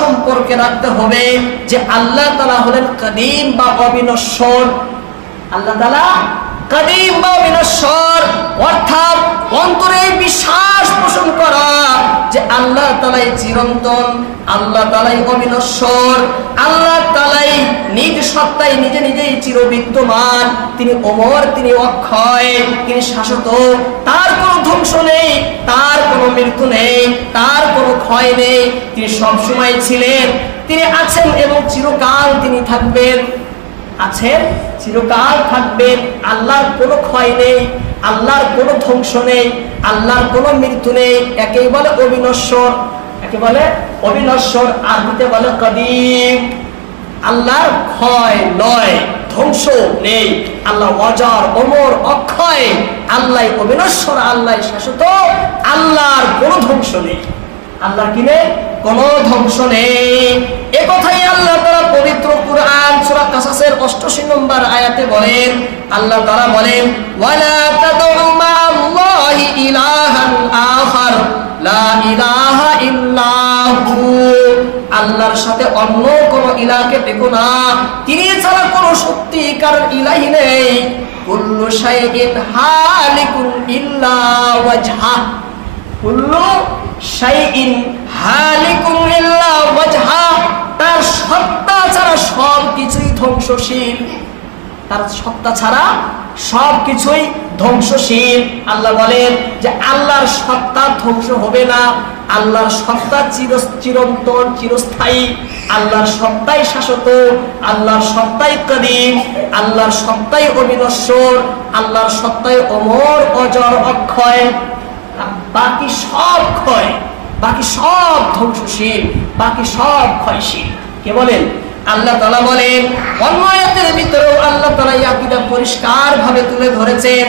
সম্পর্কে রাখতে হবে যে আল্লাহ তালা হলেন কদিম বা অবিনশ্বর। আল্লাহ তালা কদিম বা অবিনশ্বর। অর্থাৎ অন্তরে বিশ্বাস পোষণ করা যে আল্লাহ তালাই চিরন্তন, আল্লাহ তালাই অবিনশ্বর, আল্লাহ তালাই নিজ সত্তায় নিজে নিজেই চিরবিদ্যমান। তিনি অমর, তিনি অক্ষয়, তিনি শাশ্বত। তার কোনো ধ্বংস নেই, তার কোনো মৃত্যু নেই, তার ক্ষয় নেই। তিনি সবসময় ছিলেন। তিনি আছেন এবং চিরকাল তিনি থাকবেন। আছেন, চিরকাল থাকবেন। আল্লাহর কোনো ক্ষয় নেই, আল্লাহর কোনো ধ্বংস নেই, আল্লাহর কোনো মৃত্যু নেই। একেই বলে অবিনশ্বর, একে বলে অবিনশ্বর আরবিতে বলে কদিম। আল্লাহর ক্ষয় নয়, ধ্বংস নেই। আল্লাহ অজর, অমর, অক্ষয় আল্লাহ অবিনশ্বর আল্লাহ শাশ্বত, আল্লাহর কোনো ধ্বংস নেই। আল্লাহ কি নেই কোনো ধ্বংস নেই। এ কথাই আল্লাহ তারা পবিত্র কুরআন সূরা কাসাসের 88 নম্বর আয়াতে বলেন। আল্লাহ তারা বলেন, ওয়ালা তাদউ মা'আল্লাহি ইলাহান আখার, লা ইলাহা ইল্লাহু। আল্লাহর সাথে অন্য কোন ইলাকে দেখো না। তিনি ছাড়া কোনো সত্যিকার ইলাহি নেই। কুল্লু শাইইন হালিকুন ইল্লা ওয়াজহা। কুল্লু তার সত্তা ছাড়া সব ধ্বংসশীল। তার সত্তা ছাড়া সব কিছুই ধ্বংসশীল। আল্লাহ বলেন যে আল্লাহর সত্তা ধ্বংস হবে না। আল্লাহর সত্তা চির চিরন্তন, চিরস্থায়ী। আল্লাহর সত্তাই শাশ্বত আল্লাহর সত্তাই কদিম, আল্লাহর সত্তাই অবিনশ্বর, আল্লাহর সত্তাই অমর, অজর, অক্ষয়। বাকি সব ক্ষয়, বাকি সব ধ্বংসশীল, বাকি সব ক্ষয়শীল। কে বলেন? আল্লাহ তালা বলেন অন্য ভিতরেও আল্লাহ তালা ইয়াকিদা পরিষ্কার ভাবে তুলে ধরেছেন।